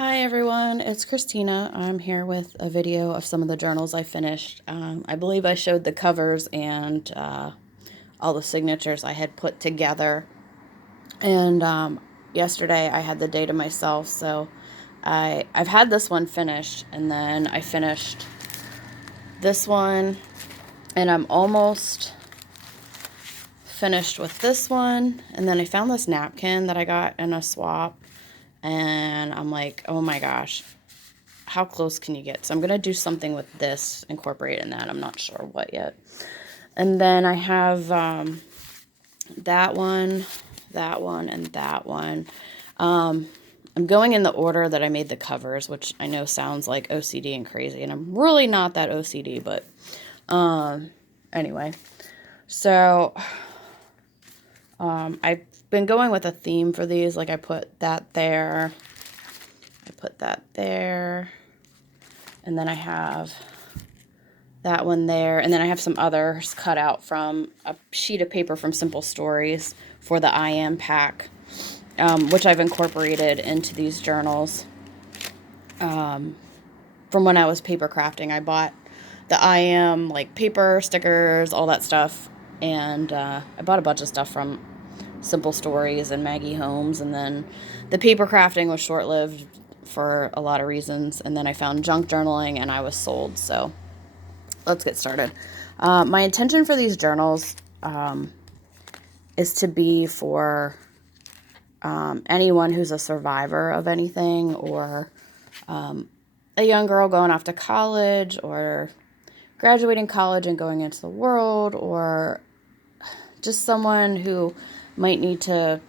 Hi everyone, it's Christina. I'm here with a video of some of the journals I finished. I believe I showed the covers and all the signatures I had put together. And yesterday I had the day to myself, so I've had this one finished, and then I finished this one, and I'm almost finished with this one. And then I found this napkin that I got in a swap, and I'm like, oh my gosh, how close can you get? So I'm going to do something with this, incorporate in that. I'm not sure what yet. And then I have that one, and that one. I'm going in the order that I made the covers, which I know sounds like OCD and crazy, and I'm really not that OCD, but anyway. So I've been going with a theme for these. Like I put that there, I put that there, and then I have that one there, and then I have some others cut out from a sheet of paper from Simple Stories for the I Am pack, which I've incorporated into these journals. From when I was paper crafting, I bought the I Am like paper, stickers, all that stuff, and I bought a bunch of stuff from Simple Stories and Maggie Holmes, and then the paper crafting was short-lived for a lot of reasons, and then I found junk journaling and I was sold. So let's get started. My intention for these journals is to be for anyone who's a survivor of anything, or a young girl going off to college, or graduating college and going into the world, or just someone who might need to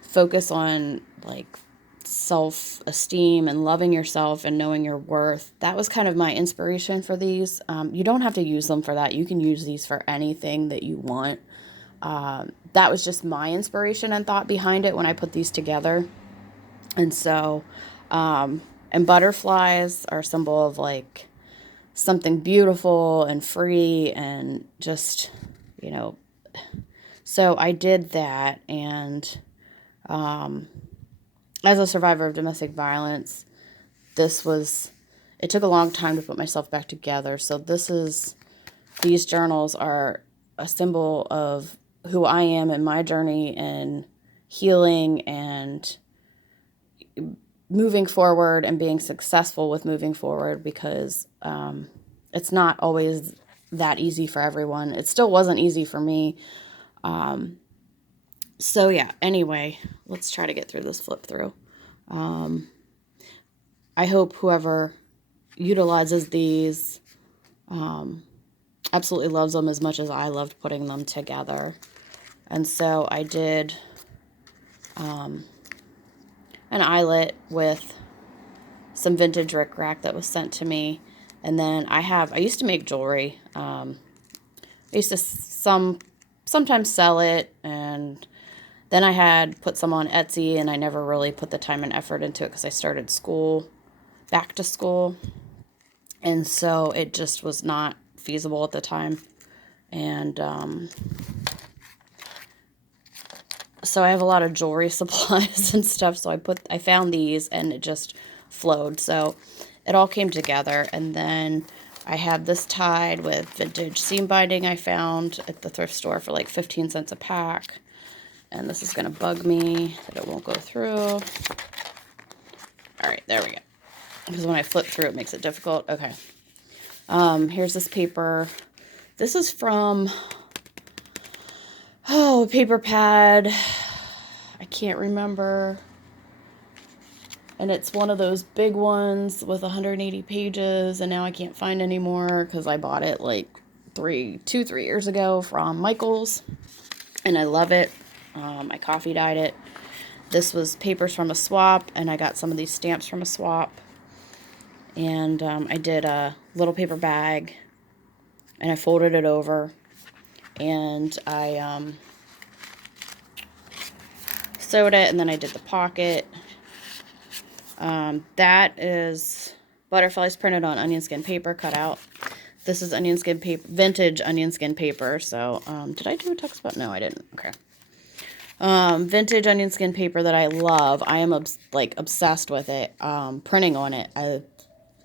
focus on like self-esteem and loving yourself and knowing your worth. That was kind of my inspiration for these. You don't have to use them for that. You can use these for anything that you want. That was just my inspiration and thought behind it when I put these together. And so, and butterflies are a symbol of like something beautiful and free and just, you know, so I did that. And as a survivor of domestic violence, it took a long time to put myself back together. So these journals are a symbol of who I am in my journey and healing and moving forward and being successful with moving forward, because it's not always that easy for everyone. It still wasn't easy for me. So yeah, anyway, let's try to get through this flip through. I hope whoever utilizes these absolutely loves them as much as I loved putting them together. And so I did an eyelet with some vintage rickrack that was sent to me. And then I used to make jewelry. I used to sometimes sell it, and then I had put some on Etsy, and I never really put the time and effort into it because I started back to school. And so it just was not feasible at the time. And so I have a lot of jewelry supplies and stuff. So I found these, and it just flowed. So it all came together. And then I have this tied with vintage seam binding I found at the thrift store for like 15 cents a pack. And this is going to bug me that it won't go through. All right, there we go. Because when I flip through, it makes it difficult. Okay. Here's this paper. This is from, Paper Pad. I can't remember. And it's one of those big ones with 180 pages, and now I can't find any more because I bought it like 3 years ago from Michaels, and I love it. I coffee dyed it. This was papers from a swap, and I got some of these stamps from a swap. And I did a little paper bag, and I folded it over, and I sewed it, and then I did the pocket. That is butterflies printed on onion skin paper cut out. This is onion skin paper, vintage onion skin paper. So, did I do a text about? No, I didn't. Okay. Vintage onion skin paper that I love. I am obsessed with it. Printing on it.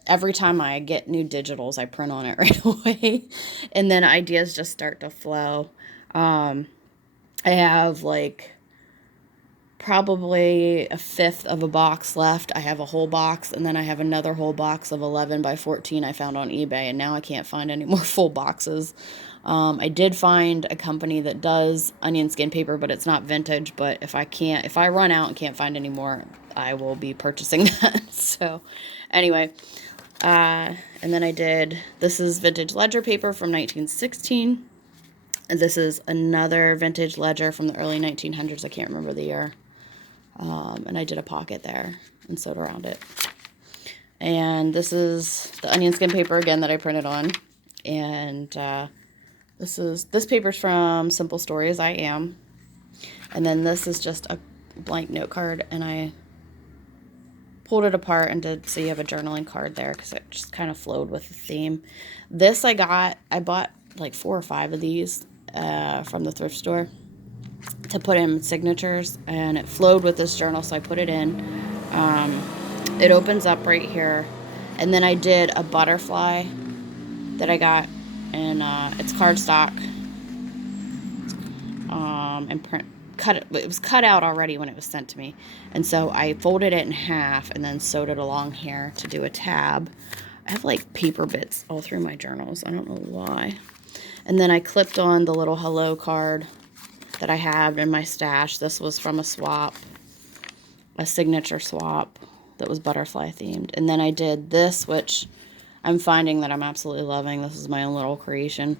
Every time I get new digitals, I print on it right away. And then ideas just start to flow. I have like probably a fifth of a box left. I have a whole box, and then I have another whole box of 11 by 14 I found on eBay, and now I can't find any more full boxes. I did find a company that does onion skin paper, but it's not vintage. But if I run out and can't find any more, I will be purchasing that. So anyway, and then this is vintage ledger paper from 1916. And this is another vintage ledger from the early 1900s. I can't remember the year. And I did a pocket there and sewed around it. And this is the onion skin paper again that I printed on. And this paper's from Simple Stories I Am. And then this is just a blank note card, and I pulled it apart and did, so you have a journaling card there because it just kind of flowed with the theme. This I bought like 4 or 5 of these from the thrift store to put in signatures, and it flowed with this journal, so I put it in. It opens up right here, and then I did a butterfly that I got, and it's cardstock, and it was cut out already when it was sent to me, and so I folded it in half and then sewed it along here to do a tab. I have like paper bits all through my journals, I don't know why. And then I clipped on the little hello card that I have in my stash. This was from a swap, a signature swap that was butterfly themed. And then I did this, which I'm finding that I'm absolutely loving. This is my own little creation,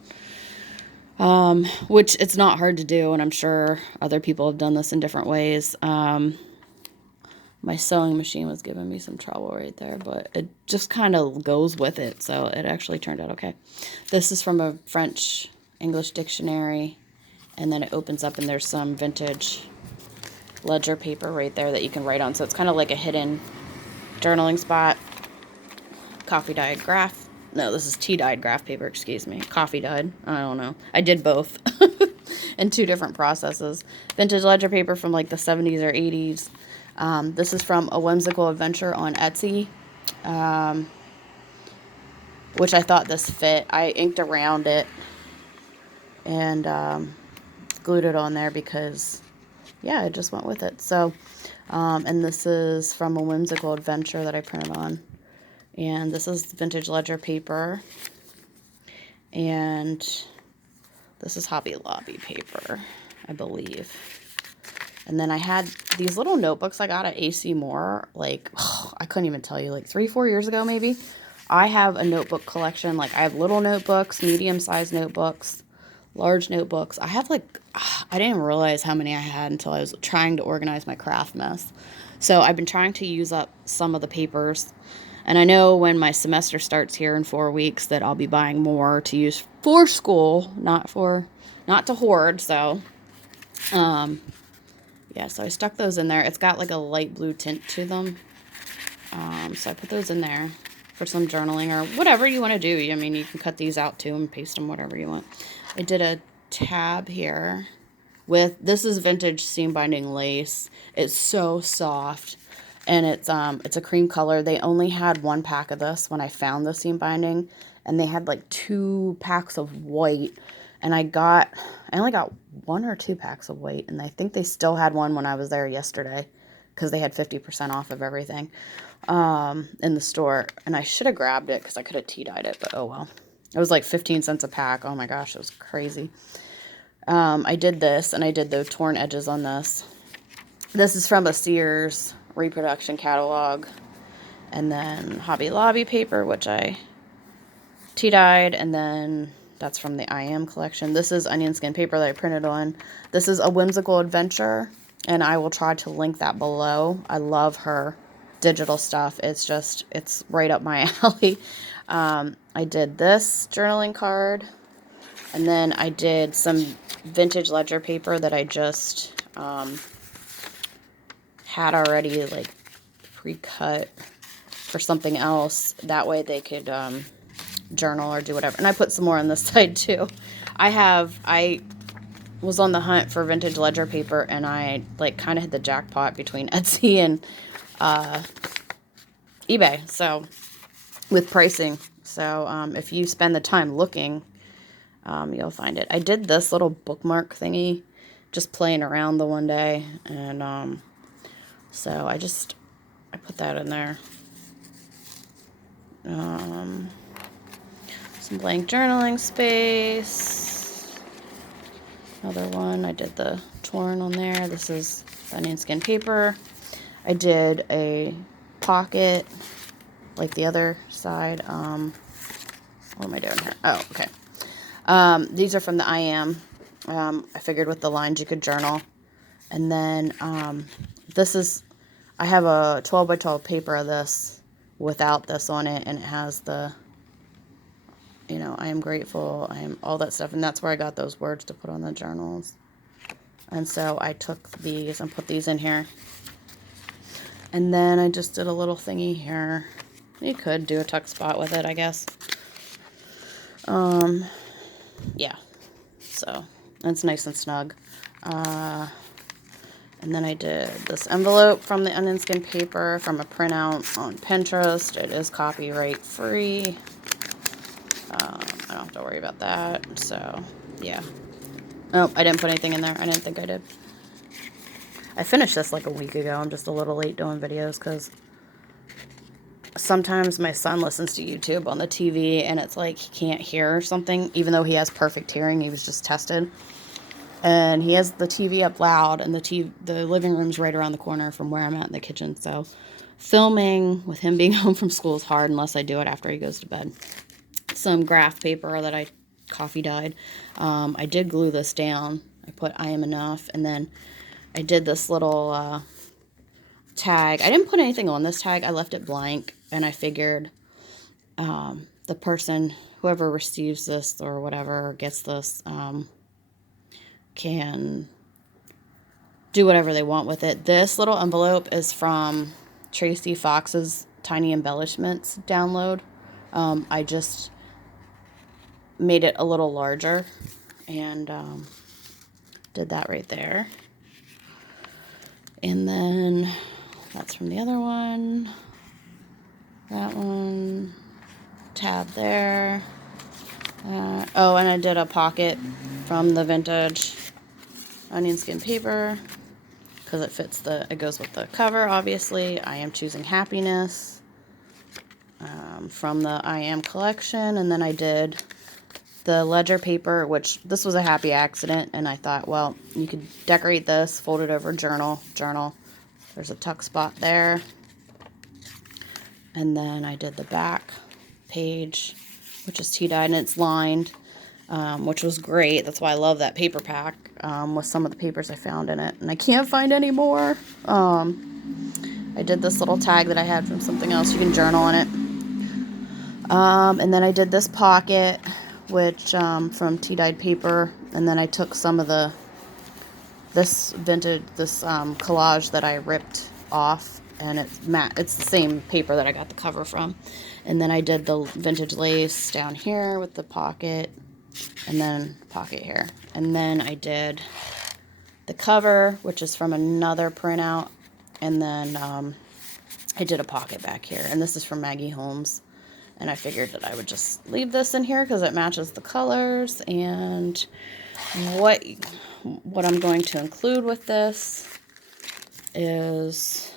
which it's not hard to do, and I'm sure other people have done this in different ways. My sewing machine was giving me some trouble right there, but it just kind of goes with it, so it actually turned out okay. This is from a French English dictionary, and then it opens up and there's some vintage ledger paper right there that you can write on, so it's kind of like a hidden journaling spot. Coffee dyed graph. No, this is tea dyed graph paper, excuse me. Coffee dyed. I don't know. I did both in 2 different processes. Vintage ledger paper from like the 70s or 80s. This is from A Whimsical Adventure on Etsy, which I thought this fit. I inked around it and glued it on there because, yeah, it just went with it. So, and this is from A Whimsical Adventure that I printed on. And this is vintage ledger paper. And this is Hobby Lobby paper, I believe. And then I had these little notebooks I got at AC Moore, like, I couldn't even tell you, like 3-4 years ago maybe. I have a notebook collection. Like, I have little notebooks, medium-sized notebooks, large notebooks. I have like, I didn't realize how many I had until I was trying to organize my craft mess. So I've been trying to use up some of the papers. And I know when my semester starts here in 4 weeks that I'll be buying more to use for school, not to hoard. So, yeah, so I stuck those in there. It's got like a light blue tint to them. So I put those in there for some journaling or whatever you want to do. I mean, you can cut these out too and paste them, whatever you want. I did a tab here with, this is vintage seam binding lace. It's so soft. And it's a cream color. They only had 1 pack of this when I found the seam binding, and they had like 2 packs of white, and I only got 1 or 2 packs of white, and I think they still had one when I was there yesterday because they had 50% off of everything in the store, and I should have grabbed it because I could have tea-dyed it, but oh well. It was like 15 cents a pack. Oh my gosh, it was crazy. I did this, and I did the torn edges on this. This is from a Sears reproduction catalog, and then Hobby Lobby paper, which I tea-dyed, and then that's from the I Am collection. This is onion skin paper that I printed on. This is A Whimsical Adventure, and I will try to link that below. I love her digital stuff. It's right up my alley. I did this journaling card, and then I did some vintage ledger paper that I just had already like pre-cut for something else. That way they could journal or do whatever. And I put some more on this side too. I was on the hunt for vintage ledger paper, and I like kind of hit the jackpot between Etsy and eBay. So with pricing. So if you spend the time looking, you'll find it. I did this little bookmark thingy just playing around the one day, and so I put that in there. Some blank journaling space. Another one. I did the torn on there. This is onion skin paper. I did a pocket like the other side. What am I doing here? Oh, okay. These are from the I Am. I figured with the lines you could journal. And then this is, I have a 12 by 12 paper of this without this on it, and it has the, you know, I am grateful, I am all that stuff, and that's where I got those words to put on the journals. And so I took these and put these in here. And then I just did a little thingy here. You could do a tuck spot with it, I guess. Yeah. So it's nice and snug. And then I did this envelope from the onion skin paper from a printout on Pinterest. It is copyright free. I don't have to worry about that. So, yeah. Oh, I didn't put anything in there. I didn't think I did. I finished this like a week ago. I'm just a little late doing videos because sometimes my son listens to YouTube on the TV and it's like he can't hear something, even though he has perfect hearing. He was just tested. And he has the TV up loud, and the living room's right around the corner from where I'm at in the kitchen. So filming with him being home from school is hard unless I do it after he goes to bed. Some graph paper that I coffee dyed. I did glue this down. I put I am enough, and then I did this little tag. I didn't put anything on this tag. I left it blank, and I figured the person, whoever receives this or whatever gets this, can do whatever they want with it. This little envelope is from Tracy Fox's Tiny Embellishments download. I just made it a little larger and did that right there. And then that's from the other one. That one. Tab there. Oh, and I did a pocket from the vintage onion skin paper because it goes with the cover, obviously. I am choosing happiness from the I Am collection. And then I did the ledger paper, which this was a happy accident. And I thought, well, you could decorate this, fold it over journal. There's a tuck spot there. And then I did the back page, which is tea dyed, and it's lined, which was great. That's why I love that paper pack with some of the papers I found in it. And I can't find any more. I did this little tag that I had from something else. You can journal in it. And then I did this pocket, which from tea dyed paper. And then I took some of this collage that I ripped off, and it's the same paper that I got the cover from. And then I did the vintage lace down here with the pocket, and then pocket here. And then I did the cover, which is from another printout, and then I did a pocket back here. And this is from Maggie Holmes. And I figured that I would just leave this in here because it matches the colors. And what I'm going to include with this is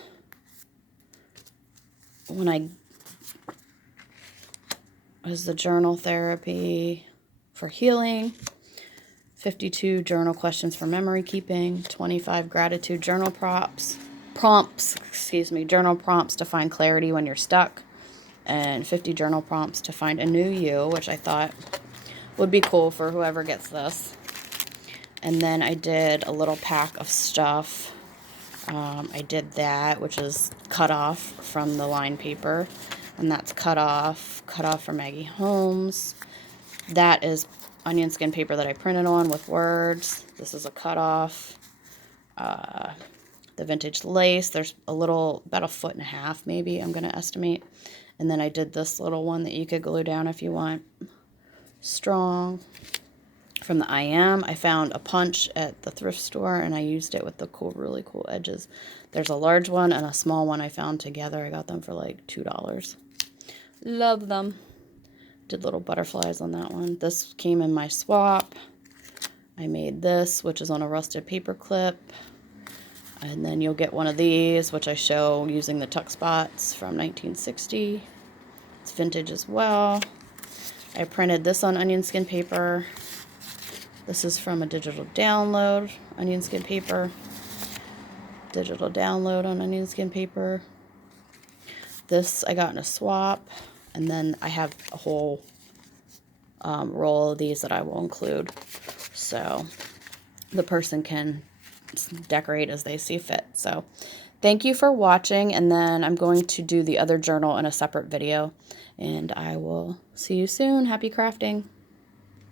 the journal therapy for healing, 52 journal questions for memory keeping, 25 gratitude journal prompts, journal prompts to find clarity when you're stuck, and 50 journal prompts to find a new you, which I thought would be cool for whoever gets this. And then I did a little pack of stuff. I did that, which is cut off from the line paper, and that's cut off from Maggie Holmes. That is onion skin paper that I printed on with words. This is a cut off. The vintage lace, there's about 1.5 foot maybe, I'm going to estimate. And then I did this little one that you could glue down if you want. Strong from the IM. I found a punch at the thrift store, and I used it with the really cool edges. There's a large one and a small one I found together. I got them for like $2. Love them. Did little butterflies on that one. This came in my swap. I made this, which is on a rusted paper clip. And then you'll get one of these, which I show using the tuck spots from 1960. It's vintage as well. I printed this on onion skin paper. This is from a digital download, onion skin paper. Digital download on onion skin paper. This I got in a swap. And then I have a whole roll of these that I will include. So the person can decorate as they see fit. So thank you for watching. And then I'm going to do the other journal in a separate video. And I will see you soon. Happy crafting.